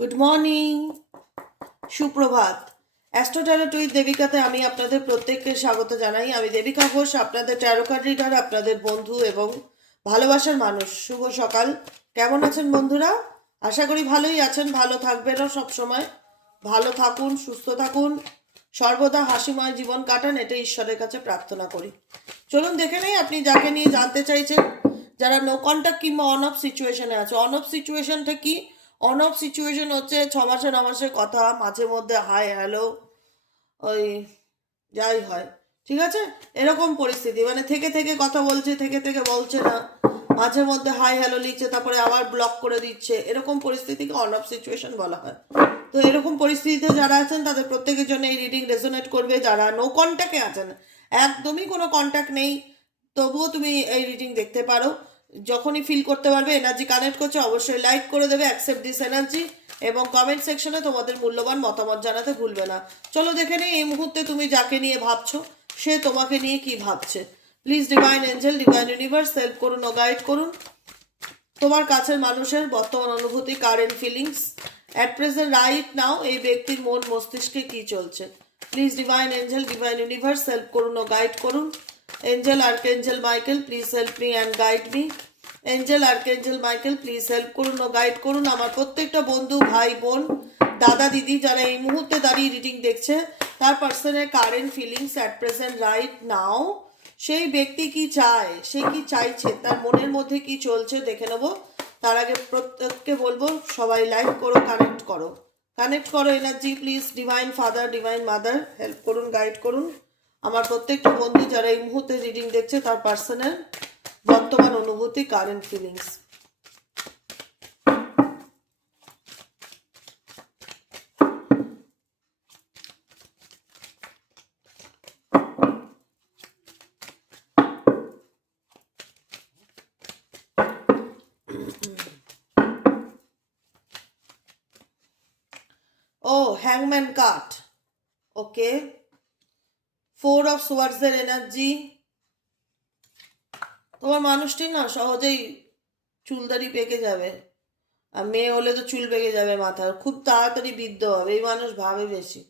Good morning সুপ্রভাত। অ্যাস্ট্রোট্যারোট with দেবিকাতে আমি আপনাদের প্রত্যেককে স্বাগত জানাই। আমি দেবিকা ঘোষ, আপনাদের ট্যারো কার্ড রিডার আপনাদের বন্ধু এবং ভালোবাসার মানুষ। শুভ সকাল। কেমন আছেন বন্ধুরা? আশা করি ভালোই আছেন, ভালো থাকবেনও সব সময়। ভালো থাকুন, সুস্থ থাকুন। সর্বদা হাসিময় জীবন কাটান এটা ঈশ্বরের কাছে প্রার্থনা করি। চলুন দেখে নেই আপনি যাকে নিয়ে জানতে চাইছেন। যারা নো কন্ট্যাক্ট কিংবা অন অফ সিচুয়েশনে আছে। অন অফ সিচুয়েশনটা কি? অন অফ সিচুয়েশন হচ্ছে ছ মাসে ন মাসের কথা, মাঝে মধ্যে হাই হ্যালো ওই যাই হয়। ঠিক আছে? এরকম পরিস্থিতি। মানে থেকে থেকে কথা বলছে, থেকে থেকে বলছে না। মাঝে মধ্যে হাই হ্যালো লিখছে, তারপরে আবার ব্লক করে দিচ্ছে। এরকম পরিস্থিতিকে অন অফ সিচুয়েশন বলা হয়। তো এরকম পরিস্থিতিতে যারা আছেন, তাদের প্রত্যেকের জন্য এই রিডিং রেজোনেট করবে। যারা নো কন্ট্যাক্টে আছেন, একদমই কোনো কন্ট্যাক্ট নেই, তবুও তুমি এই রিডিং দেখতে পারো। যখনই ফিল করতে পারবে এনার্জি কানেক্ট করছে, অবশ্যই লাইক করে দেবে অ্যাকসেপ্ট দিস এনার্জি এবং কমেন্ট সেকশনে তোমাদের মূল্যবান মতামত জানাতে ভুলবে না। চলো দেখে নিই, এই মুহূর্তে তুমি যাকে নিয়ে ভাবছ, সে তোমাকে নিয়ে কি ভাবছে। Please divine angel divine universe help করুন ও গাইড করুন। তোমার কাছের মানুষের বর্তমান অনুভূতি current feelings at present right now এই ব্যক্তির মন, মস্তিষ্কে কি চলছে। Please divine angel divine universe help করুন ও গাইড করুন। Angel arch angel Michael please help me and guide me angel archangel Michael please help করুন ও গাইড করুন আমার প্রত্যেকটা বন্ধু, ভাই, বোন, দাদা, দিদি যারা এই মুহূর্তে দাঁড়িয়ে রিডিং দেখছে, তার পার্সনের current feelings at present right now সেই ব্যক্তি কি চায়, সে কি চাইছে, তার মনের মধ্যে কি চলছে দেখে নেব। তার আগে প্রত্যেককে বলব, সবাই লাইক করো কানেক্ট করো। কানেক্ট করো energy please divine father divine mother help করুন গাইড করুন। আমার প্রত্যেকটা বন্ধু যারা এই মুহূর্তে রিডিং দেখছে, তার পার্সোনাল বর্তমান অনুভূতি কারেন্ট ফিলিংস ও হ্যাংম্যান কাট ওকে ফোর অফ সোয়ার্সের এনার্জি তোমার মানুষটি না সহজেই চুলদারি পেকে যাবে। আর মেয়ে হলে তো চুল পেকে যাবে মাথার। খুব তাড়াতাড়ি বৃদ্ধ হবে। এই মানুষ ভাবে বেশি।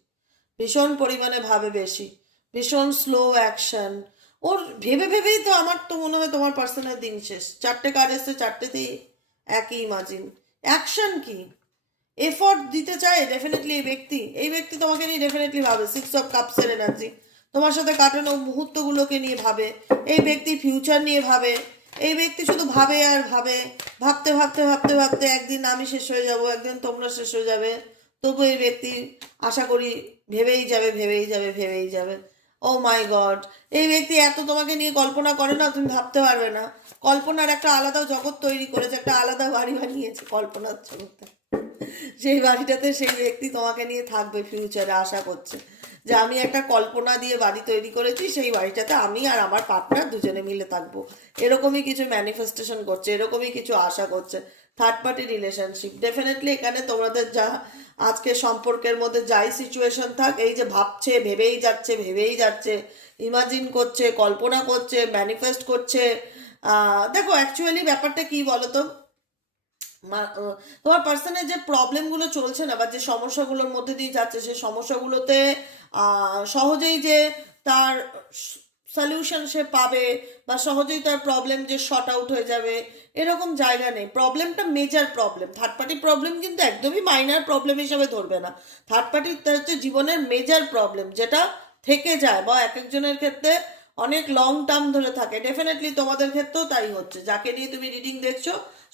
ভীষণ পরিমাণে ভাবে বেশি। ভীষণ স্লো অ্যাকশন ওর ভেবে ভেবেই তো আমার তো মনে হয় তোমার পার্সোনাল দিন শেষ। চারটে কার্ড এসছে, চারটেতেই একই ইমাজিন অ্যাকশন কি? এফোর্ট দিতে চায় ডেফিনেটলি এই ব্যক্তি। এই ব্যক্তি তোমাকে নিয়ে ডেফিনেটলি ভাবে। সিক্স অফ কাপসের এনার্জি তোমার সাথে কাটানো মুহূর্তগুলোকে নিয়ে ভাবে, এই ব্যক্তির ফিউচার নিয়ে ভাবে, এই ব্যক্তি শুধু ভাবে আর ভাবে। ভাবতে ভাবতে ভাবতে ভাবতে একদিন আমি শেষ হয়ে যাব, একদিন তোমরা শেষ হয়ে যাবে। তবু এই ব্যক্তি আশা করি ভেবেই যাবে ভেবেই যাবে ভেবেই যাবে। ও মাই গড এই ব্যক্তি এত তোমাকে নিয়ে কল্পনা করে না, তুমি ভাবতে পারবে না। কল্পনার একটা আলাদা জগৎ তৈরি করেছে, একটা আলাদা বাড়ি বানিয়েছে কল্পনার জগতে। সেই বাড়িটাতে সেই ব্যক্তি তোমাকে নিয়ে থাকবে ফিউচারে আশা করছে। যে আমি একটা কল্পনা দিয়ে বাড়ি তৈরি করেছি, সেই বাড়িটাতে আমি আর আমার পার্টনার দুজনে মিলে থাকব। এরকমই কিছু ম্যানিফেস্টেশন করছে, এরকমই কিছু আশা করছে থার্ড পার্টি রিলেশনশিপ ডেফিনেটলি এখানে তোমাদের যা আজকে সম্পর্কের মধ্যে যাই সিচুয়েশন থাক, এই যে ভাবছে, ভেবেই যাচ্ছে ভেবেই যাচ্ছে ইমাজিন করছে, কল্পনা করছে ম্যানিফেস্ট করছে দেখো অ্যাকচুয়ালি ব্যাপারটা কি বলতো? তোমার পার্সনের যে প্রবলেমগুলো চলছে না বা যে সমস্যাগুলোর মধ্যে দিয়ে যাচ্ছে সেই সমস্যাগুলোতে সহজেই যে তার সলিউশন সে পাবে বা সহজেই তার প্রবলেম যে শর্ট আউট হয়ে যাবে, এরকম জায়গা নেই। প্রবলেমটা major problem third party problem কিন্তু একদমই মাইনার প্রবলেম হিসাবে ধরবে না। থার্ড পার্টি তার হচ্ছে জীবনের মেজার প্রবলেম যেটা থেকে যায় বা এক একজনের ক্ষেত্রে অনেক লং টার্ম ধরে থাকে। ডেফিনেটলি তোমাদের ক্ষেত্রেও তাই হচ্ছে। যাকে নিয়ে তুমি রিডিং দেখছ,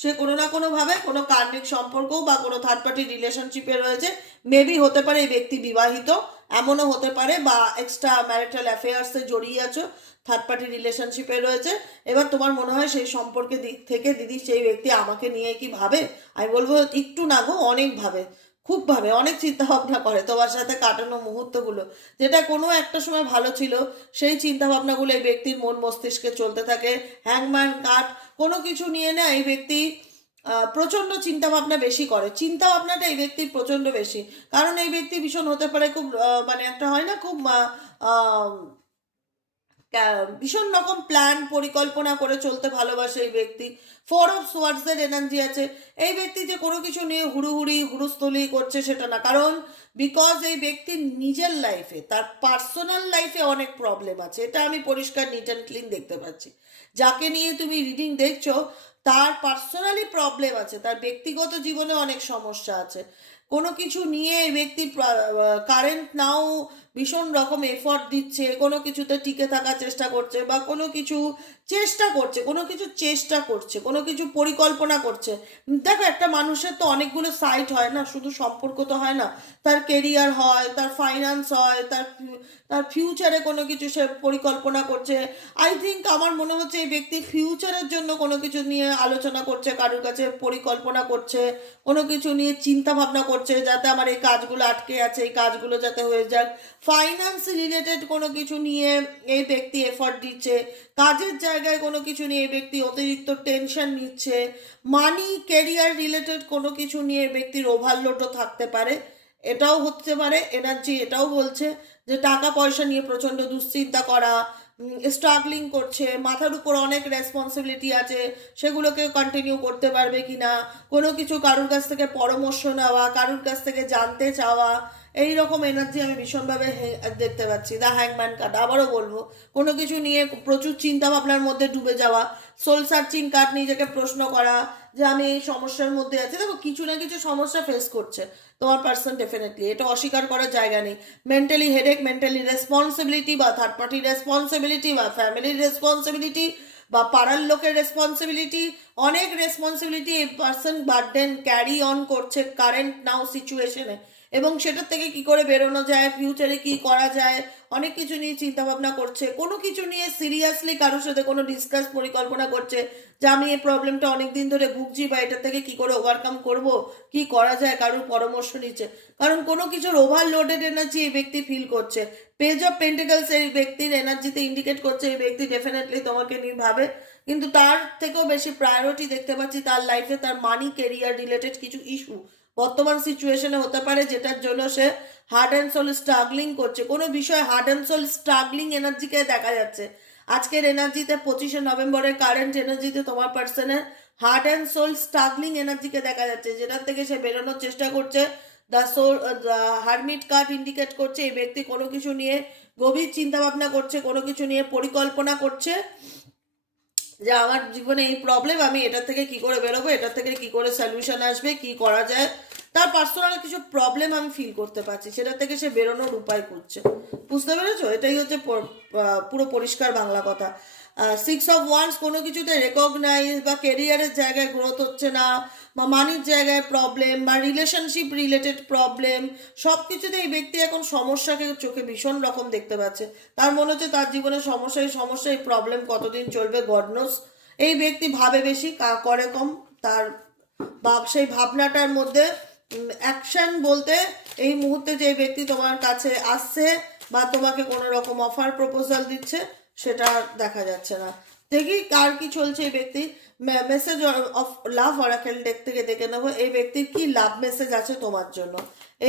সে কোনো না কোনোভাবে কোনো কার্মিক সম্পর্ক বা কোনো থার্ড পার্টি রিলেশনশিপে রয়েছে। মেবি হতে পারে এই ব্যক্তি বিবাহিত এমনও হতে পারে বা এক্সট্রা ম্যারিটাল অ্যাফেয়ার্সে জড়িয়ে আছো থার্ড পার্টি রিলেশনশিপে রয়েছে। এবার তোমার মনে হয় সেই সম্পর্কে দিক থেকে দিদি সেই ব্যক্তি আমাকে নিয়ে কি ভাবে? আমি বলব একটু না গো, অনেক ভাবে, খুব ভাবে, অনেক চিন্তা ভাবনা করে তোমার সাথে কাটানো মুহূর্তগুলো। যেটা কোনো একটা সময় ভালো ছিল, সেই চিন্তা ভাবনাগুলো এই ব্যক্তির মন মস্তিষ্কে চলতে থাকে হ্যাংম্যান কাট কোনো কিছু নিয়ে না এই ব্যক্তি প্রচণ্ড চিন্তা ভাবনা বেশি করে। চিন্তা ভাবনাটা এই ব্যক্তির প্রচণ্ড বেশি। কারণ এই ব্যক্তি ভীষণ হতে পারে খুব মানে একটা হয় না খুব ভীষণ রকম প্ল্যান পরিকল্পনা করে চলতে ভালোবাসে এই ব্যক্তি। ফোর অফ সোয়ার্ডসের এনার্জি আছে। এই ব্যক্তি যে কোনো কিছু নিয়ে হুড়ুহুড়ি, হুড়ুস্থলি করছে সেটা না। কারণ বিকজ এই ব্যক্তির নিজের লাইফে তার পার্সোনাল লাইফে অনেক প্রবলেম আছে। এটা আমি পরিষ্কার নিট অ্যান্ড ক্লিন দেখতে পাচ্ছি। যাকে নিয়ে তুমি রিডিং দেখছ তার পার্সোনালি প্রবলেম আছে, তার ব্যক্তিগত জীবনে অনেক সমস্যা আছে। কোনো কিছু নিয়ে ব্যক্তি কারেন্ট নাও ভীষণ রকম এফর্ট দিচ্ছে, কোনো কিছুতে টিকে থাকার চেষ্টা করছে বা কোনো কিছু চেষ্টা করছে, কোনো কিছু চেষ্টা করছে, কোনো কিছু পরিকল্পনা করছে। দেখো, একটা মানুষের তো অনেকগুলো সাইট হয় না, শুধু সম্পর্ক তো হয় না। তার কেরিয়ার হয়, তার ফাইন্যান্স হয়, তার তার ফিউচারে কোনো কিছু সে পরিকল্পনা করছে। আই থিঙ্ক আমার মনে হচ্ছে এই ব্যক্তি ফিউচারের জন্য কোনো কিছু নিয়ে আলোচনা করছে, কারোর কাছে পরিকল্পনা করছে, কোনো কিছু নিয়ে চিন্তা ভাবনা করছে, যাতে আমার এই কাজগুলো আটকে আছে, এই কাজগুলো যাতে হয়ে যাক। ফাইন্যান্স রিলেটেড কোনো কিছু নিয়ে এই ব্যক্তি এফর্ট দিচ্ছে, কাজের জায়গায় কোনো কিছু নিয়ে এই ব্যক্তি অতিরিক্ত টেনশন নিচ্ছে মানি ক্যারিয়ার রিলেটেড কোনো কিছু নিয়ে এই ব্যক্তির ওভারলোডও থাকতে পারে। এটাও হতে পারে এনার্জি এটাও বলছে যে টাকা পয়সা নিয়ে প্রচণ্ড দুশ্চিন্তা করা স্ট্রাগলিং করছে, মাথার উপর অনেক রেসপন্সিবিলিটি আছে, সেগুলোকে কন্টিনিউ করতে পারবে কি না কোনো কিছু কারোর কাছ থেকে পরামর্শ নেওয়া, কারোর কাছ থেকে জানতে চাওয়া এই রকম এনার্জি আমি ভীষণভাবে দেখতে পাচ্ছি। দ্য হ্যাংম্যান কার্ড আবারও বলব, কোনো কিছু নিয়ে প্রচুর চিন্তা ভাবনার মধ্যে ডুবে যাওয়া সোল সার্চিং কার্ড নিজেকে প্রশ্ন করা, যে আমি এই সমস্যার মধ্যে আছি। দেখো, কিছু না কিছু সমস্যা ফেস করছে। তোমার পার্সন ডেফিনেটলি এটা অস্বীকার করার জায়গা নেই। মেন্টালি হেডেক মেন্টালি রেসপন্সিবিলিটি বা থার্ড পার্টি রেসপন্সিবিলিটি বা ফ্যামিলির রেসপন্সিবিলিটি বা পাড়ার লোকের রেসপন্সিবিলিটি অনেক রেসপন্সিবিলিটি এই পার্সন বার্ডেন ক্যারি অন করছে কারেন্ট নাও সিচুয়েশনে এবং সেটার থেকে কি করে বেরোনো যায় ফিউচারে কি করা যায়, অনেক কিছু নিয়ে চিন্তা ভাবনা করছে। কোনো কিছু নিয়ে সিরিয়াসলি কারোর সাথে কোনো ডিসকাস পরিকল্পনা করছে যে আমি এই প্রবলেমটা অনেক দিন ধরে ভুগছি বা এটা থেকে কি করে ওভারকাম করব, কি করা যায়, কারোর পরামর্শ নিচ্ছে। কারণ কোনো কিছুর ওভারলোডেড এনার্জি এই ব্যক্তি ফিল করছে। পেজ অফ পেন্টিকালস এই ব্যক্তির এনার্জিতে ইন্ডিকেট করছে এই ব্যক্তি ডেফিনেটলি তোমাকে নিয়ে ভাবে। কিন্তু তার থেকেও বেশি প্রায়োরিটি দেখতে পাচ্ছি তার লাইফে তার মানি কেরিয়ার রিলেটেড কিছু ইস্যু বর্তমান সিচুয়েশনে হতে পারে যেটার জন্য সে হার্ড অ্যান্ড সোল স্ট্রাগলিং করছে। কোনো বিষয়ে হার্ড অ্যান্ড সোল স্ট্রাগলিং এনার্জিকে দেখা যাচ্ছে। আজকের এনার্জিতে পঁচিশে নভেম্বরের কারেন্ট এনার্জিতে তোমার পার্সনের হার্ট অ্যান্ড সোল স্ট্রাগলিং এনার্জিকে দেখা যাচ্ছে। যেটার থেকে সে বেরোনোর চেষ্টা করছে। The soul hermit card indicate করছে। এই ব্যক্তি কোনো কিছু নিয়ে গভীর চিন্তা ভাবনা করছে, কোনো কিছু নিয়ে পরিকল্পনা করছে। যে আমার জীবনে এই প্রবলেম আমি এটা থেকে কি করে বেরোবো এটা থেকে কি করে সলিউশন আসবে, কি করা যায়। তার পার্সোনাল কিছু প্রবলেম আমি ফিল করতে পারছি, সেটা থেকে সে বেরোনোর উপায় করছে বুঝতে পেরেছ? এটাই হচ্ছে পুরো পরিষ্কার বাংলা কথা। সিক্স অফ ওয়ান্স কোনো কিছুতে রেকগনাইজ বা কেরিয়ারের জায়গায় গ্রোথ হচ্ছে না, বা মানির জায়গায় প্রবলেম বা রিলেশনশিপ রিলেটেড প্রবলেম সব কিছুতে এই ব্যক্তি এখন সমস্যাকে চোখে ভীষণ রকম দেখতে পাচ্ছে। তার মনে হচ্ছে তার জীবনে সমস্যা এই সমস্যা এই প্রবলেম কতদিন চলবে গডনোস এই ব্যক্তি ভাবে বেশি করে কম। তার সেই ভাবনাটার মধ্যে অ্যাকশন বলতে এই মুহূর্তে যে ব্যক্তি তোমার কাছে আসছে বা তোমাকে কোনো রকম অফার প্রপোজাল দিচ্ছে, সেটা দেখা যাচ্ছে না। দেখি কার কি চলছে এই ব্যক্তি। Message of love oracle deck থেকে দেখে নেব, এই ব্যক্তির কি লাভ মেসেজ আছে তোমার জন্য?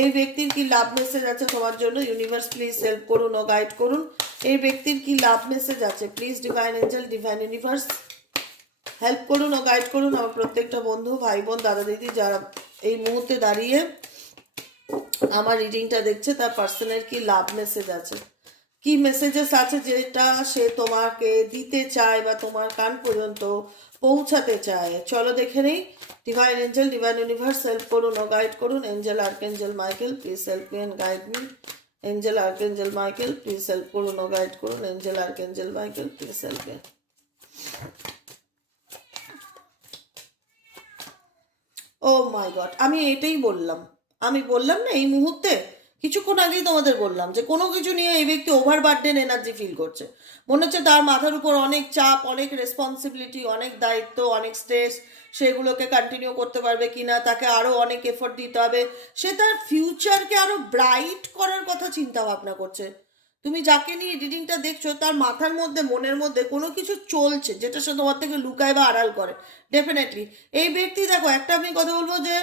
এই ব্যক্তির কি লাভ মেসেজ আছে তোমার জন্য? ইউনিভার্স প্লিজ হেল্প করুন ও গাইড করুন। এই ব্যক্তির কি লাভ মেসেজ আছে? Please divine angel divine universe help করুন ও গাইড করুন। আমার প্রত্যেকটা বন্ধু, ভাই বোন, দাদা, দিদি, যারা এই মুহূর্তে দাঁড়িয়ে আমার রিডিংটা দেখছে, তার পার্সনের কি লাভ মেসেজ আছে? কি মেসেজেস আছে যেটা সে তোমাকে দিতে চায় বা তোমার কান পর্যন্ত পৌঁছাতে চায়? চলো দেখে নেই। Divine angel divine universe help করুন ও গাইড করুন। Angel archangel Michael please help me and guide me angel archangel Michael please help করুন ও গাইড করুন। Angel archangel Michael please help me oh my god, আমি এটাই বললাম। আমি বললাম না, এই মুহূর্তে কিছুক্ষণ আগেই তোমাদের বললাম যে কোনো কিছু নিয়ে এই ব্যক্তি ওভার বার্ডেন এনার্জি ফিল করছে। মনে হচ্ছে তার মাথার উপর অনেক চাপ, অনেক রেসপন্সিবিলিটি অনেক দায়িত্ব, অনেক স্ট্রেস সেগুলোকে কন্টিনিউ করতে পারবে কিনা, তাকে আরও অনেক এফোর্ট দিতে হবে। সে তার ফিউচারকে আরও ব্রাইট করার কথা চিন্তা ভাবনা করছে। তুমি যাকে নিয়ে রিডিংটা দেখছ, তার মাথার মধ্যে, মনের মধ্যে কোনো কিছু চলছে যেটা সে তোমার থেকে লুকায় বা আড়াল করে। ডেফিনেটলি এই ব্যক্তি, দেখো, একটা আমি কথা বলব যে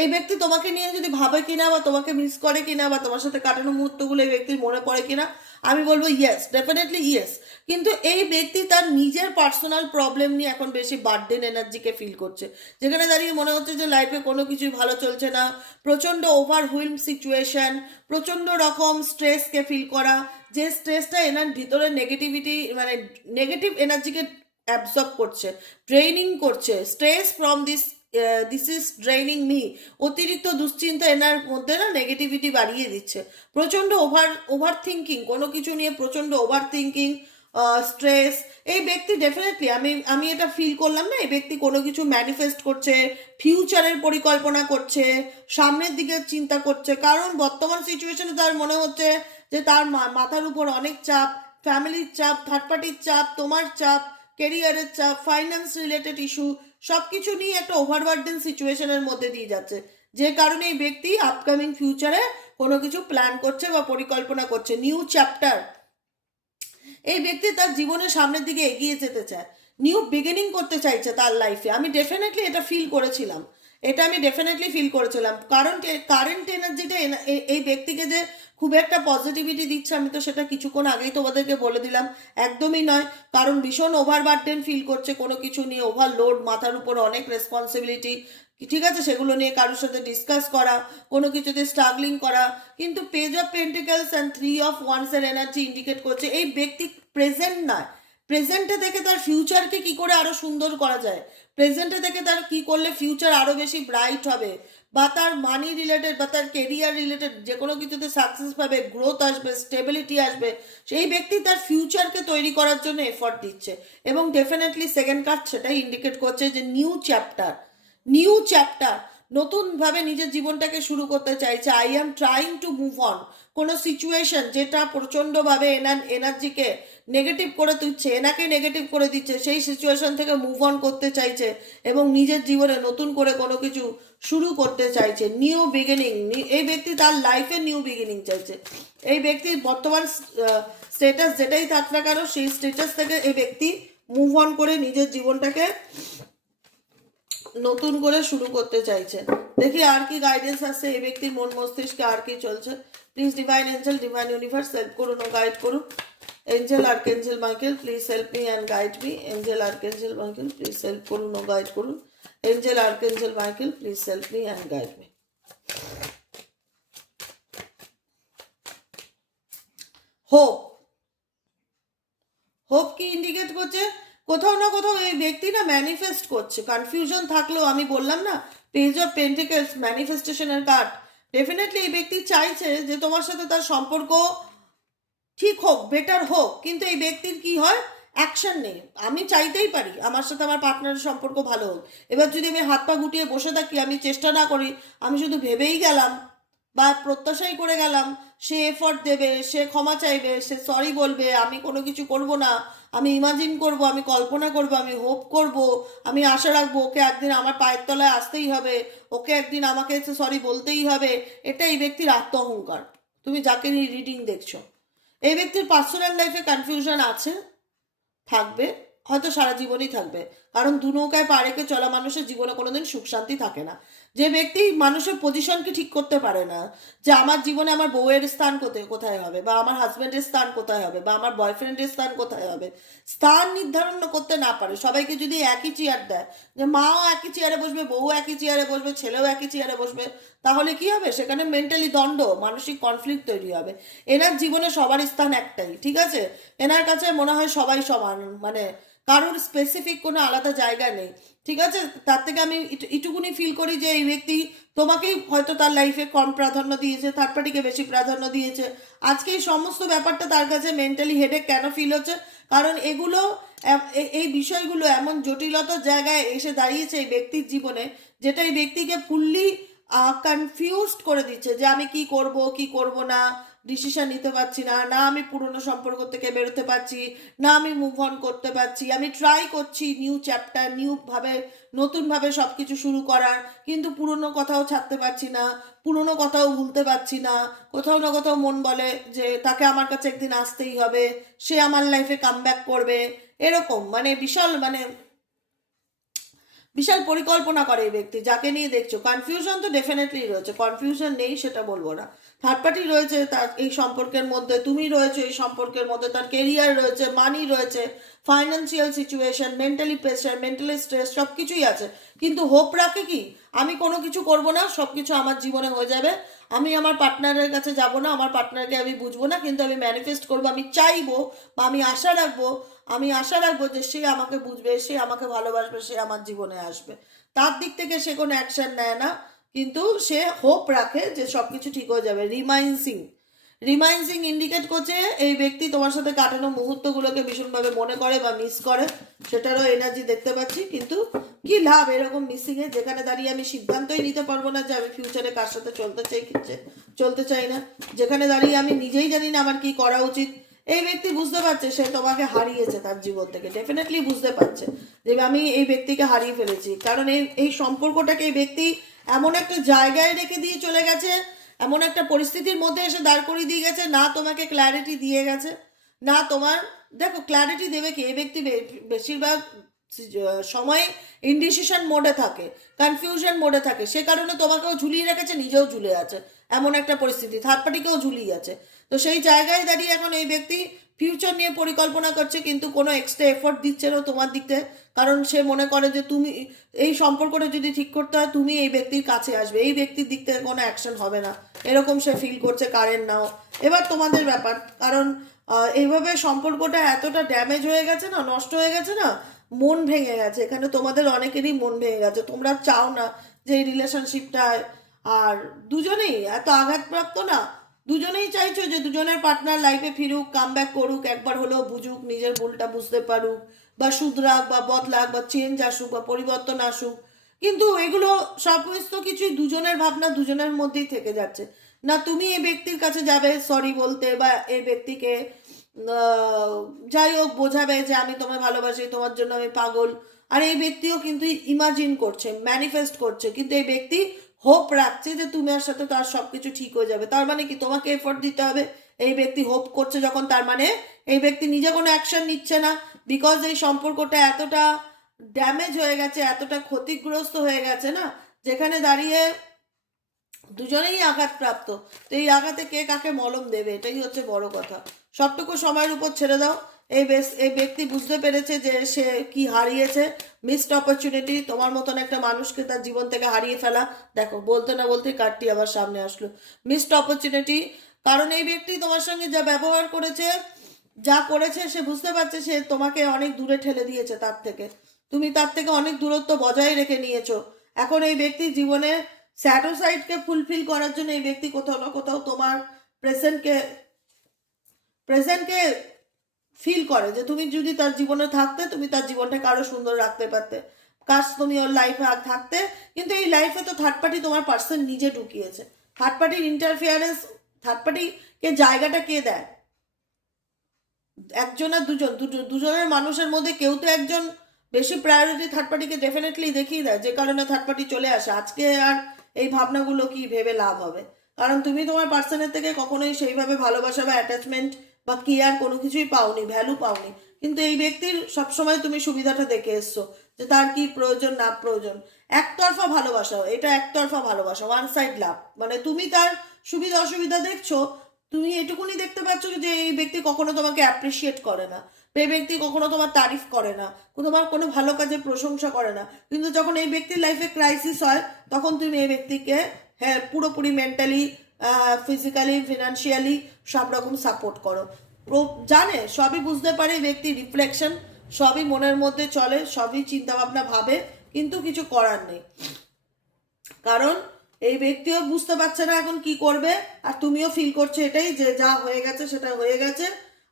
এই ব্যক্তি তোমাকে নিয়ে যদি ভাবে কিনা বা তোমাকে মিস করে কিনা বা তোমার সাথে কাটানো মুহূর্তগুলো এই ব্যক্তির মনে পড়ে কিনা, আমি বলব ইয়েস ডেফিনেটলি ইয়েস কিন্তু এই ব্যক্তি তার নিজের পার্সোনাল প্রবলেম নিয়ে এখন বেশি বার্ডেন এনার্জিকে ফিল করছে। যেখানে দাঁড়িয়ে মনে হচ্ছে যে লাইফে কোনো কিছুই ভালো চলছে না, প্রচণ্ড ওভারহুইলম সিচুয়েশন প্রচণ্ড রকম স্ট্রেসকে ফিল করা, যে স্ট্রেসটা এনার ভিতরে নেগেটিভিটি মানে নেগেটিভ এনার্জিকে অ্যাবজর্ব করছে ড্রেইনিং করছে stress from this this is draining me অতিরিক্ত দুশ্চিন্তা এনার মধ্যে না নেগেটিভিটি বাড়িয়ে দিচ্ছে। প্রচণ্ড ওভার ওভার থিঙ্কিং কোনো কিছু নিয়ে প্রচণ্ড ওভার থিঙ্কিং স্ট্রেস এই ব্যক্তি ডেফিনেটলি আমি আমি এটা ফিল করলাম না, এই ব্যক্তি কোনো কিছু ম্যানিফেস্ট করছে ফিউচারের পরিকল্পনা করছে, সামনের দিকে চিন্তা করছে, কারণ বর্তমান সিচুয়েশনে তার মনে হচ্ছে যে তার মাথার উপর অনেক চাপ ফ্যামিলির চাপ থার্ড পার্টির চাপ, তোমার চাপ কেরিয়ারের চাপ ফাইন্যান্স রিলেটেড ইস্যু সব কিছু নিয়ে একটা ওভারবার্ডেন সিচুয়েশনের মধ্যে দিয়ে যাচ্ছে। যে কারণে এই ব্যক্তি আপকামিং ফিউচারে কোনো কিছু প্ল্যান করছে বা পরিকল্পনা করছে। নিউ চ্যাপ্টার এই ব্যক্তি তার জীবনের সামনের দিকে এগিয়ে যেতে চায়। নিউ বিগিনিং করতে চাইছে তার লাইফে আমি ডেফিনেটলি এটা ফিল করেছিলাম। এটা আমি ডেফিনেটলি ফিল করেছিলাম। কারণ কারেন্ট এনার্জিটা এই ব্যক্তিকে যে খুব একটা পজিটিভিটি দিচ্ছে, আমি তো সেটা কিছুক্ষণ আগেই তোমাদেরকে বলে দিলাম। একদমই নয়। কারণ ভীষণ ওভারবার্ডেন ফিল করছে, কোনো কিছু নিয়ে ওভারলোড মাথার উপর অনেক রেসপন্সিবিলিটি ঠিক আছে, সেগুলো নিয়ে কারোর সাথে ডিসকাস করা, কোনো কিছুতে স্ট্রাগলিং করা। কিন্তু page of pentacles and three of ওয়ান্সের energy indicate করছে, এই ব্যক্তি প্রেজেন্ট নয়। প্রেজেন্টে থেকে তার ফিউচারকে কি করে আরও সুন্দর করা যায়? প্রেজেন্টে থেকে তার কি করলে ফিউচার আরও বেশি ব্রাইট হবে? বা তার মানি রিলেটেড বা তার কেরিয়ার রিলেটেড যে কোনো কিছুতে সাকসেস পাবে গ্রোথ আসবে স্টেবিলিটি আসবে, সেই ব্যক্তি তার ফিউচারকে তৈরি করার জন্য এফর্ট দিচ্ছে। এবং ডেফিনেটলি সেকেন্ড কার্ড সেটাই ইন্ডিকেট করছে যে নিউ চ্যাপ্টার নিউ চ্যাপ্টার নতুনভাবে নিজের জীবনটাকে শুরু করতে চাইছে। I am trying to move on কোনো সিচুয়েশন যেটা প্রচণ্ডভাবে এনার এনার্জিকে নেগেটিভ করে দিচ্ছে এনাকে নেগেটিভ করে দিচ্ছে, সেই সিচুয়েশন থেকে মুভ অন করতে চাইছে এবং নিজের জীবনে নতুন করে কোনো কিছু শুরু করতে চাইছে। নিউ বিগিনিং এই ব্যক্তি তার লাইফে নিউ বিগিনিং চাইছে। এই ব্যক্তির বর্তমান স্টেটাস যেটাই থাক না কেন, সেই স্টেটাস থেকে এই ব্যক্তি মুভ অন করে নিজের জীবনটাকে নতুন করে শুরু করতে চাইছে। দেখি আর কি গাইডেন্স আছে এই ব্যক্তির মন মস্তিষ্কে আর কি চলছে। Please divine angel divine universe help করুন ও গাইড করুন angel archangel Michael please help me and guide me angel archangel Michael please help করুন ও গাইড করুন। Angel archangel Michael please help me and guide me hope hope কি indicate করছে? কোথাও না কোথাও এই ব্যক্তি না ম্যানিফেস্ট করছে। কনফিউশন থাকলেও আমি বললাম না পেজ অফ পেন্টিকেলস ম্যানিফেস্টেশনের কার্ড ডেফিনেটলি এই ব্যক্তি চাইছে যে তোমার সাথে তার সম্পর্ক ঠিক হোক বেটার হোক, কিন্তু এই ব্যক্তির কি হয়? অ্যাকশন নেই। আমি চাইতেই পারি আমার সাথে আমার পার্টনারের সম্পর্ক ভালো হোক। এবার যদি আমি হাত পা গুটিয়ে বসে থাকি, আমি চেষ্টা না করি, আমি শুধু ভেবেই গেলাম বা প্রত্যাশাই করে গেলাম, সে এফর্ট দেবে, সে ক্ষমা চাইবে, সে সরি বলবে, আমি কোনো কিছু করব না, আমি ইমাজিন করব, আমি কল্পনা করব, আমি হোপ করব, আমি আশা রাখব, ওকে একদিন আমার পায়ের তলায় আসতেই হবে, ওকে একদিন আমাকে সরি বলতেই হবে, এটা এই ব্যক্তির আত্ম অহংকার তুমি যাকে নিয়ে রিডিং দেখছ। এই ব্যক্তির পার্সোনাল লাইফে কনফিউশন আছে, থাকবে, হয়তো সারা জীবনই থাকবে, কারণ দু নৌকায় পা রেখে চলা মানুষের জীবনে কোনোদিন সুখ শান্তি থাকে না। যে ব্যক্তি মানুষের পজিশনকে ঠিক করতে পারে না, যে আমার জীবনে আমার বউয়ের স্থান কোথায় কোথায় হবে, বা আমার হাজব্যান্ডের স্থান কোথায় হবে, বা আমার বয়ফ্রেন্ডের স্থান কোথায় হবে, স্থান নির্ধারণ করতে না পারে। সবাইকে যদি একই চেয়ার দেয়, যে মাও একই চেয়ারে বসবে বউ একই চেয়ারে বসবে, ছেলেও একই চেয়ারে বসবে, তাহলে কি হবে? সেখানে মেন্টালি দ্বন্দ্ব, মানসিক কনফ্লিক্ট তৈরি হবে। এনার জীবনে সবার স্থান একটাই, ঠিক আছে? এনার কাছে মনে হয় সবাই সমান মানে কারোর স্পেসিফিক কোনো আলাদা জায়গা নেই, ঠিক আছে? তার থেকে আমি এটু- এটুকুনি ফিল করি যে এই ব্যক্তি তোমাকেই হয়তো তার লাইফে কম প্রাধান্য দিয়েছে থার্ড পার্টিকে বেশি প্রাধান্য দিয়েছে। আজকে এই সমস্ত ব্যাপারটা তার কাছে মেন্টালি হেডেক কেন ফিল হচ্ছে? কারণ এগুলো এই বিষয়গুলো এমন জটিলতার জায়গায় এসে দাঁড়িয়েছে এই ব্যক্তির জীবনে, যেটা এই ব্যক্তিকে ফুললি কনফিউজড করে দিচ্ছে যে আমি কি করব কি করব না। ডিসিশন নিতে পারছি না না আমি পুরনো সম্পর্ক থেকে বেরোতে পারছি, না আমি মুভ অন করতে পারছি, আমি ট্রাই করছি নিউ চ্যাপ্টার নিউ ভাবে নতুনভাবে সব কিছু শুরু করার, কিন্তু পুরনো কথাও ছাড়তে পারছি না, পুরনো কথাও ভুলতে পারছি না, কোথাও না কোথাও মন বলে যে তাকে আমার কাছে একদিন আসতেই হবে, সে আমার লাইফে কাম করবে, এরকম মানে বিশাল মানে বিশাল পরিকল্পনা করে এই ব্যক্তি, যাকে নিয়ে দেখছ। কনফিউশন তো ডেফিনেটলি রয়েছে। কনফিউশন নেই, সেটা বলব না। থার্ড পার্টি রয়েছে তার এই সম্পর্কের মধ্যে, তুমি রয়েছে এই সম্পর্কের মধ্যে, তার কেরিয়ার রয়েছে মানি রয়েছে financial situation mentally pressure mentally stress সব কিছুই আছে। কিন্তু হোপ রাখে কি? আমি কোনো কিছু করব না সব কিছু আমার জীবনে হয়ে যাবে। আমি আমার পার্টনারের কাছে যাব না, আমার পার্টনারকে আমি বুঝব না, কিন্তু আমি ম্যানিফেস্ট করব, আমি চাইব বা আমি আশা রাখব আমি আশা রাখব যে সে আমাকে বুঝবে, সে আমাকে ভালোবাসবে, সে আমার জীবনে আসবে। তার দিক থেকে সে কোনো অ্যাকশন নেয় না, কিন্তু সে হোপ রাখে যে সব কিছু ঠিক হয়ে যাবে। রিমাইন্সিং রিমাইন্সিং ইন্ডিকেট করছে, এই ব্যক্তি তোমার সাথে কাটানো মুহূর্তগুলোকে ভীষণভাবে মনে করে বা মিস করে। সেটারও এনার্জি দেখতে পাচ্ছি, কিন্তু কি লাভ? এরকম মিসিংয়ে যেখানে দাঁড়িয়ে আমি সিদ্ধান্তই নিতে পারব না যে আমি ফিউচারে কার সাথে চলতে চাই চলতে চাই না। যেখানে দাঁড়িয়ে আমি নিজেই জানি না আমার কি করা উচিত। এই ব্যক্তি বুঝতে পারছে সে তোমাকে হারিয়েছে তার জীবন থেকে। ডেফিনেটলি বুঝতে পারছে যে আমি এই ব্যক্তিকে হারিয়ে ফেলেছি। কারণ এই এই সম্পর্কটাকে এই ব্যক্তি এমন একটা জায়গায় রেখে দিয়ে চলে গেছে, এমন একটা পরিস্থিতির মধ্যে এসে দাঁড় করিয়ে দিয়ে গেছে, না তোমাকে ক্ল্যারিটি দিয়ে গেছে, না তোমার, দেখো ক্ল্যারিটি দেবে কি? এই ব্যক্তি বেশিরভাগ সময় ইনডিসিশন মোডে থাকে কনফিউশন মোডে থাকে। সে কারণে তোমাকেও ঝুলিয়ে রেখেছে, নিজেও ঝুলে আছে, এমন একটা পরিস্থিতি। থার্ড পার্টিকেও ঝুলিয়ে আছে। তো সেই জায়গায় দাঁড়িয়ে এখন এই ব্যক্তি ফিউচার নিয়ে পরিকল্পনা করছে, কিন্তু কোনো এক্সট্রা এফোর্ট দিচ্ছে না তোমার দিক থেকে। কারণ সে মনে করে যে তুমি, এই সম্পর্কটা যদি ঠিক করতে হয়, তুমি এই ব্যক্তির কাছে আসবে। এই ব্যক্তির দিক থেকে কোনো অ্যাকশন হবে না। এরকম সে ফিল করছে, কারেন্ট নাও। এবার তোমাদের ব্যাপার, কারণ এইভাবে সম্পর্কটা এতটা ড্যামেজ হয়ে গেছে না, নষ্ট হয়ে গেছে না, মন ভেঙে গেছে। এখানে তোমাদের অনেকেরই মন ভেঙে গেছে। তোমরা চাও না যে এই রিলেশনশিপটা আর দুজনেই এত আঘাতপ্রাপ্ত না দুজনেই চাইছো যে দুজনের পার্টনার লাইফে ফিরুক কাম করুক, একবার হলেও বুঝুক, নিজের ভুলটা বুঝতে পারুক, বা শুধরাক, বা বদলাক, বা চেঞ্জ আসুক, বা পরিবর্তন আসুক। কিন্তু এগুলো সমস্ত কিছুই দুজনের ভাবনা দুজনের মধ্যেই থেকে যাচ্ছে। না, তুমি এই ব্যক্তির কাছে যাবে সরি বলতে, বা এই ব্যক্তিকে যাই হোক, বোঝাবে যে আমি তোমায় ভালোবাসি, তোমার জন্য আমি পাগল। আর এই ব্যক্তিও কিন্তু ইমাজিন করছে ম্যানিফেস্ট করছে। কিন্তু এই ব্যক্তি হোপ রাখছে যে তোমার সাথে তার সব কিছু ঠিক হয়ে যাবে। তার মানে কি? তোমাকে এফোর্ট দিতে হবে। এই ব্যক্তি হোপ করছে যখন, তার মানে এই ব্যক্তি নিজে কোনো অ্যাকশন নিচ্ছে না। বিকজ এই সম্পর্কটা এতটা ড্যামেজ হয়ে গেছে, এতটা ক্ষতিগ্রস্ত হয়ে গেছে না, যেখানে দাঁড়িয়ে দুজনেই আঘাতপ্রাপ্ত। তো এই আঘাতে কে কাকে মলম দেবে? এটাই হচ্ছে বড় কথা। সবটুকু সময়ের উপর ছেড়ে দাও। এই এই ব্যক্তি বুঝতে পেরেছে যে সে কি হারিয়েছে। মিসড অপরচুনিটি তোমার মতন একটা মানুষকে তার জীবন থেকে হারিয়ে ফেলা। দেখো, বলতে না বলতে কার্ডটি আবার সামনে আসলো। মিসড অপরচুনিটি কারণ এই ব্যক্তি তোমার সঙ্গে যা ব্যবহার করেছে, যা করেছে, সে বুঝতে পারছে সে তোমাকে অনেক দূরে ঠেলে দিয়েছে তার থেকে। তুমি তার থেকে অনেক দূরত্ব বজায় রেখে নিয়েছো। এখন এই ব্যক্তি জীবনে স্যাটোসাইডকে ফুলফিল করার জন্য এই ব্যক্তি কোথাও না কোথাও তোমার প্রেজেন্টকে প্রেজেন্টকে ফিল করে যে তুমি যদি তার জীবনে থাকতে, তুমি তার জীবনটাকে আরও সুন্দর রাখতে পারতে। কাজ তুমি ওর লাইফে আর থাকতে, কিন্তু এই লাইফে তো থার্ড পার্টি তোমার পার্সন নিজে ঢুকিয়েছে। থার্ড পার্টির ইন্টারফিয়ারেন্স থার্ড পার্টিকে জায়গাটা কে দেয়? একজন আর দুজন দুজনের মানুষের মধ্যে কেউ তো একজন বেশি প্রায়োরিটি থার্ড পার্টিকে ডেফিনেটলি দেখিয়ে দেয়, যে কারণে থার্ড পার্টি চলে আসে। আজকে আর এই ভাবনাগুলো কি ভেবে লাভ হবে? কারণ তুমি তোমার পার্সনের থেকে কখনোই সেইভাবে ভালোবাসা বা অ্যাটাচমেন্ট বা কেয়ার কোনো কিছুই পাওনি ভ্যালু পাওনি। কিন্তু এই ব্যক্তির সবসময় তুমি সুবিধাটা দেখে এসছো যে তার কি প্রয়োজন, না প্রয়োজন। একতরফা ভালোবাসা এটা একতরফা ভালোবাসা ওয়ান সাইড লাভ মানে তুমি তার সুবিধা, অসুবিধা দেখছ, তুমি এটুকুনি দেখতে পাচ্ছ যে এই ব্যক্তি কখনো তোমাকে অ্যাপ্রিসিয়েট করে না এই ব্যক্তি কখনো তোমার তারিফ করে না, তোমার কোনো ভালো কাজের প্রশংসা করে না। কিন্তু যখন এই ব্যক্তির লাইফে ক্রাইসিস হয়, তখন তুমি এই ব্যক্তিকে হ্যাঁ পুরোপুরি মেন্টালি ফিজিক্যালি ফিনান্সিয়ালি সব রকম সাপোর্ট করো। জানে, সবই বুঝতে পারে এই ব্যক্তির রিফ্লেকশন সবই মনের মধ্যে চলে, সবই চিন্তা ভাবনা ভাবে, কিন্তু কিছু করার নেই। কারণ এই ব্যক্তিও বুঝতে পারছে না এখন কি করবে, আর তুমিও ফিল করছ এটাই যে যা হয়ে গেছে সেটা হয়ে গেছে।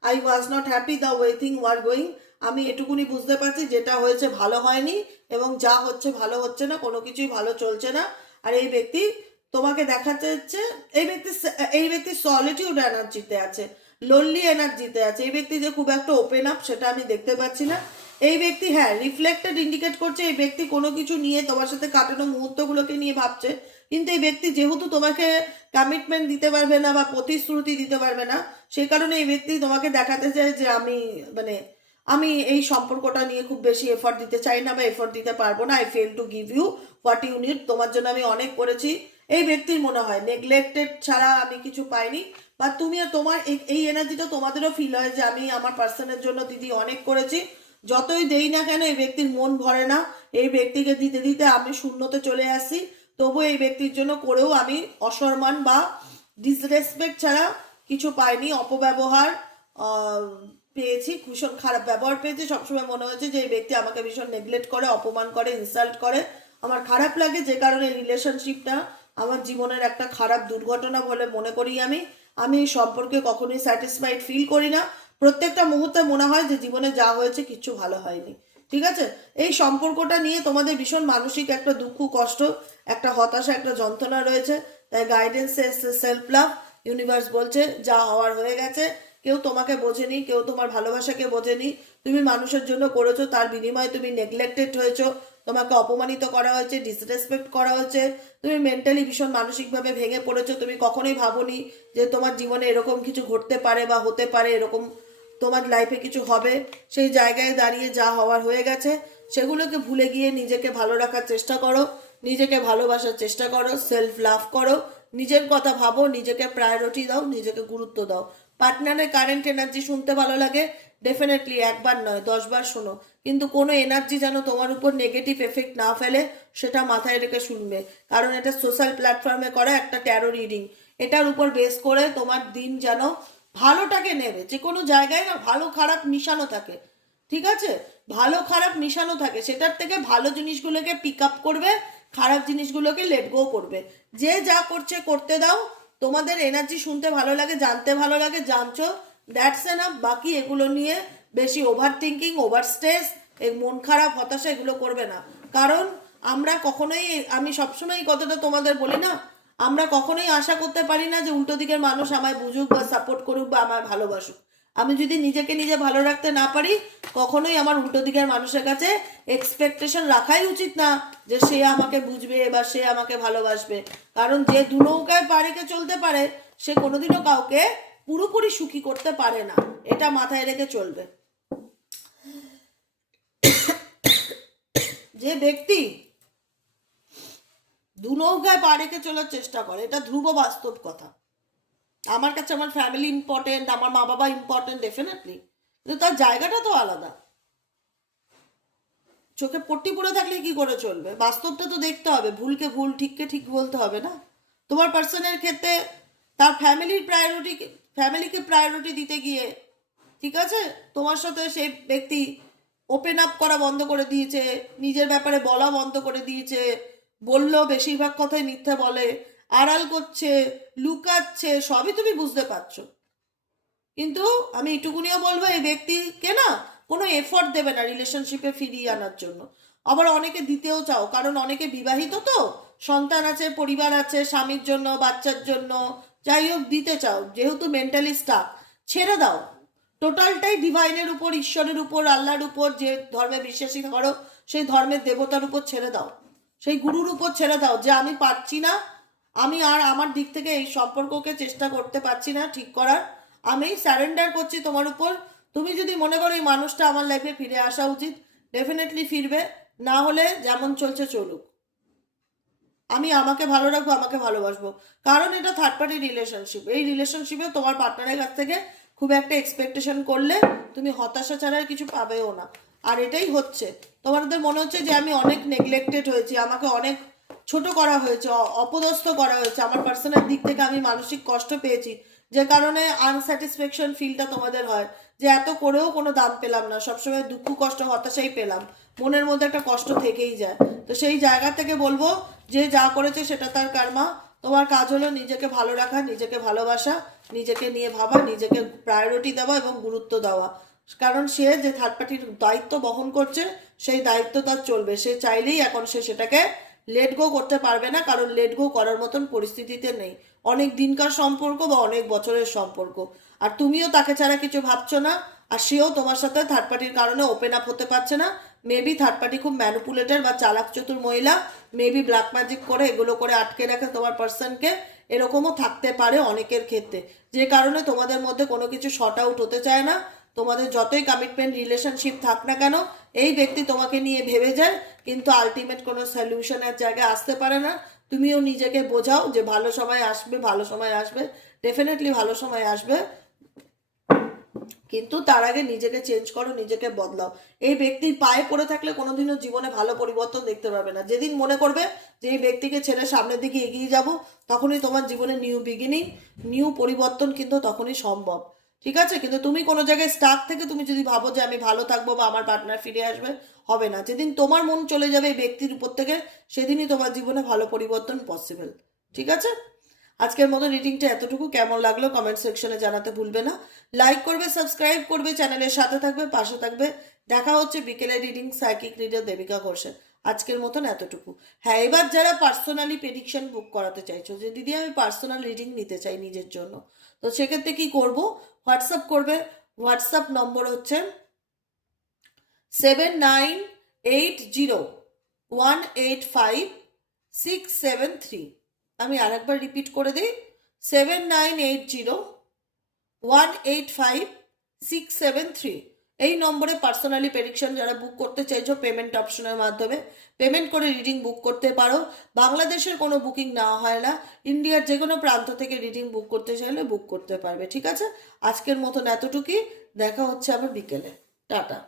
I was not happy the way thing were going আমি এটুকুনি বুঝতে পারছি যেটা হয়েছে ভালো হয়নি, এবং যা হচ্ছে ভালো হচ্ছে না, কোনো কিছুই ভালো চলছে না। আর এই ব্যক্তি তোমাকে দেখাতে হচ্ছে, এই ব্যক্তি এই ব্যক্তি সলিটিউড এনার্জিতে আছে লোনলি এনার্জিতে আছে। এই ব্যক্তি যে খুব একটা ওপেন আপ সেটা আমি দেখতে পাচ্ছি না। এই ব্যক্তি হ্যাঁ রিফ্লেক্টেড ইন্ডিকেট করছে এই ব্যক্তি কোনো কিছু নিয়ে তোমার সাথে কাটানো মুহূর্তগুলোকে নিয়ে ভাবছে। কিন্তু এই ব্যক্তি যেহেতু তোমাকে কমিটমেন্ট দিতে পারবে না বা প্রতিশ্রুতি দিতে পারবে না সেই কারণে এই ব্যক্তি তোমাকে দেখাতে চায় যে আমি মানে আমি এই সম্পর্কটা নিয়ে খুব বেশি এফর্ট দিতে চাই না বা এফর্ট দিতে পারব না। I fail to give you what you need তোমার জন্য আমি অনেক করেছি। এই ব্যক্তির মনে হয়। নেগলেক্টেড ছাড়া আমি কিছু পাইনি। বা তুমিও তোমার এই- এনার্জিটা তোমাদেরও ফিল হয় যে আমি আমার পার্সনের জন্য দিদি অনেক করেছি। যতই দেই না কেন এই ব্যক্তির মন ভরে না। এই ব্যক্তিকে দিতে দিতে আমি শূন্যতে চলে আসি তবু এই ব্যক্তির জন্য করেও আমি অসম্মান বা ডিসরেসপেক্ট ছাড়া কিছু পাইনি। অপব্যবহার পেয়েছি, ভীষণ খারাপ ব্যবহার পেয়েছি। সবসময় মনে হয়েছে যে এই ব্যক্তি আমাকে ভীষণ নেগলেক্ট করে, অপমান করে ইনসাল্ট করে। আমার খারাপ লাগে যে কারণে রিলেশনশিপটা আমার জীবনের একটা খারাপ দুর্ঘটনা বলে মনে করি আমি। আমি এই সম্পর্কে কখনোই স্যাটিসফাইড ফিল করি না। প্রত্যেকটা মুহূর্তে মনে হয় যে জীবনে যা হয়েছে কিচ্ছু ভালো হয়নি। ঠিক আছে? এই সম্পর্কটা নিয়ে তোমাদের ভীষণ মানসিক একটা দুঃখ, কষ্ট, একটা হতাশা, একটা যন্ত্রণা রয়েছে। তাই গাইডেন্স সেলফ লাভ ইউনিভার্স বলছে, যা হওয়ার হয়ে গেছে। কেউ তোমাকে বোঝেনি, কেউ তোমার ভালোবাসাকে বোঝেনি। তুমি মানুষের জন্য করেছ, তার বিনিময়ে তুমি নেগলেক্টেড হয়েছো, তোমাকে অপমানিত করা হয়েছে ডিসরেসপেক্ট করা হয়েছে, তুমি মেন্টালি ভীষণ মানসিকভাবে ভেঙে পড়েছো, তুমি কখনোই ভাবোনি যে তোমার জীবনে এরকম কিছু ঘটতে পারে বা হতে পারে, এরকম তোমার লাইফে কিছু হবে। সেই জায়গায় দাঁড়িয়ে যা হওয়ার হয়ে গেছে, সেগুলোকে ভুলে গিয়ে নিজেকে ভালো রাখার চেষ্টা করো, নিজেকে ভালোবাসার চেষ্টা করো সেলফ লাভ করো, নিজের কথা ভাবো, নিজেকে প্রায়োরিটি দাও, নিজেকে গুরুত্ব দাও। পার্টনারের কারেন্ট এনার্জি শুনতে ভালো লাগে ডেফিনেটলি একবার নয়, দশবার শোনো। কিন্তু কোনো এনার্জি যেন তোমার উপর নেগেটিভ এফেক্ট না ফেলে, সেটা মাথায় রেখে শুনবে। কারণ এটা সোশ্যাল প্ল্যাটফর্মে করা একটা ট্যারো রিডিং এটার উপর বেস করে তোমার দিন যেন ভালোটাকে নেবে। যে কোনো জায়গায় না ভালো খারাপ মিশানো থাকে। ঠিক আছে? ভালো খারাপ মিশানো থাকে। সেটার থেকে ভালো জিনিসগুলোকে পিক আপ করবে, খারাপ জিনিসগুলোকে লেট গো করবে। যে যা করছে, করতে দাও। তোমাদের এনার্জি শুনতে ভালো লাগে, জানতে ভালো লাগে, জানছো। দ্যাটস এনাফ বাকি এগুলো নিয়ে বেশি ওভার থিঙ্কিং ওভার স্ট্রেস মন খারাপ, হতাশা এগুলো করবে না। কারণ আমরা কখনোই, আমি সবসময় এই কথাটা তোমাদের বলি না, আমরা কখনোই আশা করতে পারি না যে উল্টো দিকের মানুষ আমায় বুঝুক বা সাপোর্ট করুক বা আমায় ভালোবাসুক। আমি যদি নিজেকে নিজে ভালো রাখতে না পারি, কখনোই আমার উল্টো দিকের মানুষের কাছে এক্সপেকটেশন রাখাই উচিত না যে সে আমাকে বুঝবে বা সে আমাকে ভালোবাসবে। কারণ যে দু নৌকায় পাড়িকে চলতে পারে, সে কোনোদিনও কাউকে পুরোপুরি সুখী করতে পারে না। এটা মাথায় রেখে চলবে। যে ব্যক্তি দু নৌকায় পা রেখে চলার চেষ্টা করে, এটা ধ্রুব বাস্তব কথা। আমার কাছে আমার ফ্যামিলি ইম্পর্টেন্ট আমার মা বাবা ইম্পর্টেন্ট ডেফিনেটলি কিন্তু তার জায়গাটা তো আলাদা। চোখে পট্টি পড়ে থাকলে কি করে চলবে? বাস্তবটা তো দেখতে হবে। ভুলকে ভুল, ঠিককে ঠিক বলতে হবে না। তোমার পার্সনের ক্ষেত্রে তার ফ্যামিলির প্রায়োরিটি ফ্যামিলিকে প্রায়োরিটি দিতে গিয়ে, ঠিক আছে? তোমার সাথে সেই ব্যক্তি ওপেন আপ করা বন্ধ করে দিয়েছে, নিজের ব্যাপারে বলা বন্ধ করে দিয়েছে বললেও বেশিরভাগ কথাই মিথ্যে বলে, আড়াল করছে, লুকাচ্ছে, সবই তুমি বুঝতে পারছ। কিন্তু আমি এটুকুনিও বলব, এই ব্যক্তিকে না কোনো এফর্ট দেবে না রিলেশনশিপে ফিরিয়ে আনার জন্য। আবার অনেকে দিতেও চাও, কারণ অনেকে বিবাহিত তো, সন্তান আছে, পরিবার আছে, স্বামীর জন্য, বাচ্চার জন্য যাই হোক, দিতে চাও, যেহেতু মেন্টালি স্টাক ছেড়ে দাও। টোটালটাই ডিভাইনের উপর, ঈশ্বরের উপর, আল্লাহর উপর, যে ধর্মে বিশ্বাসী করো সেই ধর্মের দেবতার উপর ছেড়ে দাও। সেই গুরুর উপর ছেড়ে দাও, যে আমি পারছি না, আমি আর আমার দিক থেকে এই সম্পর্ককে চেষ্টা করতে পারছি না ঠিক করার। আমি স্যারেন্ডার করছি তোমার উপর। তুমি যদি মনে করো এই মানুষটা আমার লাইফে ফিরে আসা উচিত ডেফিনেটলি ফিরবে। না হলে যেমন চলছে, চলুক। আমি আমাকে ভালো রাখব, আমাকে ভালোবাসবো। কারণ এটা থার্ড পার্টি রিলেশনশিপ এই রিলেশনশিপে তোমার পার্টনারের কাছ থেকে খুব একটা এক্সপেকটেশন করলে তুমি হতাশা ছাড়া কিছু পাবেও না। আর এটাই হচ্ছে। তোমাদের মনে হচ্ছে যে আমি অনেক নেগলেক্টেড হয়েছি, আমাকে অনেক ছোট করা হয়েছে অপদস্থ করা হয়েছে। আমার পার্সোনাল দিক থেকে আমি মানসিক কষ্ট পেয়েছি, যে কারণে আনস্যাটিসফ্যাকশন ফিলটা তোমাদের হয়। যে এত করেও কোনো দাম পেলাম না। সবসময় দুঃখ, কষ্ট, হতাশাই পেলাম। মনের মধ্যে একটা কষ্ট থেকেই যায়। তো সেই জায়গা থেকে বলব, যে যা করেছে সেটা তার কারমা। তোমার কাজ হলো নিজেকে ভালো রাখা, নিজেকে ভালোবাসা, নিজেকে নিয়ে ভাবা, নিজেকে প্রায়োরিটি দেওয়া এবং গুরুত্ব দেওয়া। কারণ সে যে থার্ড পার্টির দায়িত্ব বহন করছে, সেই দায়িত্ব তার চলবে। সে চাইলেই এখন সে সেটাকে লেট গো করতে পারবে না, কারণ লেট গো করার মতন পরিস্থিতিতে নেই। অনেক দিনকার সম্পর্ক বা অনেক বছরের সম্পর্ক। আর তুমিও তাকে ছাড়া কিছু ভাবছ না, আর সেও তোমার সাথে থার্ড পার্টির কারণে ওপেন আপ হতে পারছে না। মেবি থার্ড পার্টি খুব ম্যানুপুলেটার বা চালাক চতুর মহিলা মেবি ব্ল্যাক ম্যাজিক করে এগুলো করে আটকে রাখে তোমার পার্সনকে এরকমও থাকতে পারে অনেকের ক্ষেত্রে। যে কারণে তোমাদের মধ্যে কোনো কিছু শর্ট আউট হতে চায় না। তোমাদের যতই কমিটমেন্ট রিলেশনশিপ থাক না কেন, এই ব্যক্তি তোমাকে নিয়ে ভেবে যায়, কিন্তু আলটিমেট কোনো সলিউশনের জায়গায় আসতে পারে না। তুমিও নিজেকে বোঝাও যে ভালো সময় আসবে, ভালো সময় আসবে ডেফিনেটলি ভালো সময় আসবে। কিন্তু তার আগে নিজেকে চেঞ্জ করো, নিজেকে বদলাও। এই ব্যক্তির পায়ে পড়ে থাকলে কোনোদিনও জীবনে ভালো পরিবর্তন দেখতে পাবে না। যেদিন মনে করবে যে এই ব্যক্তিকে ছেড়ে সামনের দিকে এগিয়ে যাব, তখনই তোমার জীবনে নিউ বিগিনিং নিউ পরিবর্তন কিন্তু তখনই সম্ভব। ঠিক আছে? কিন্তু তুমি কোনো জায়গায় স্টাক থেকে তুমি যদি ভাবো যে আমি ভালো থাকব বা আমার পার্টনার ফিরে আসবে, হবে না। যেদিন তোমার মন চলে যাবে এই ব্যক্তির উপর থেকে, সেদিনই তোমার জীবনে ভালো পরিবর্তন পসিবল ঠিক আছে? আজকের মতো রিডিংটা এতটুকু। কেমন লাগল কমেন্ট সেকশনে জানাতে ভুলবে না। লাইক করবে সাবস্ক্রাইব করবে চ্যানেলের সাথে থাকবে, পাশে থাকবে। দেখা হচ্ছে বিকেলে রিডিং সাইকিক রিডার দেবিকা ঘোষের আজকের মতন এতটুকু। হ্যাঁ এবার যারা পার্সোনালি প্রেডিকশন বুক করাতে চাইছো, যে দিদি আমি পার্সোনাল রিডিং নিতে চাই নিজের জন্য, তো সেক্ষেত্রে কি করব? হোয়াটসঅ্যাপ করবে। হোয়াটসঅ্যাপ নম্বর হচ্ছে seven nine eight zero one eight five six seven three আমি আরেকবার রিপিট করে দিই seven nine eight zero one eight five six seven three এই নম্বরে পার্সোনালি প্রেডিকশন যারা বুক করতে চাইছো পেমেন্ট অপশনের মাধ্যমে পেমেন্ট করে রিডিং বুক করতে পারো। বাংলাদেশের কোনো বুকিং নেওয়া হয় না, ইন্ডিয়ার যে কোনো প্রান্ত থেকে রিডিং বুক করতে চাইলে বুক করতে পারবে, ঠিক আছে? আজকের মতন এতটুকুই, দেখা হচ্ছে আবার বিকেলে। টাটা।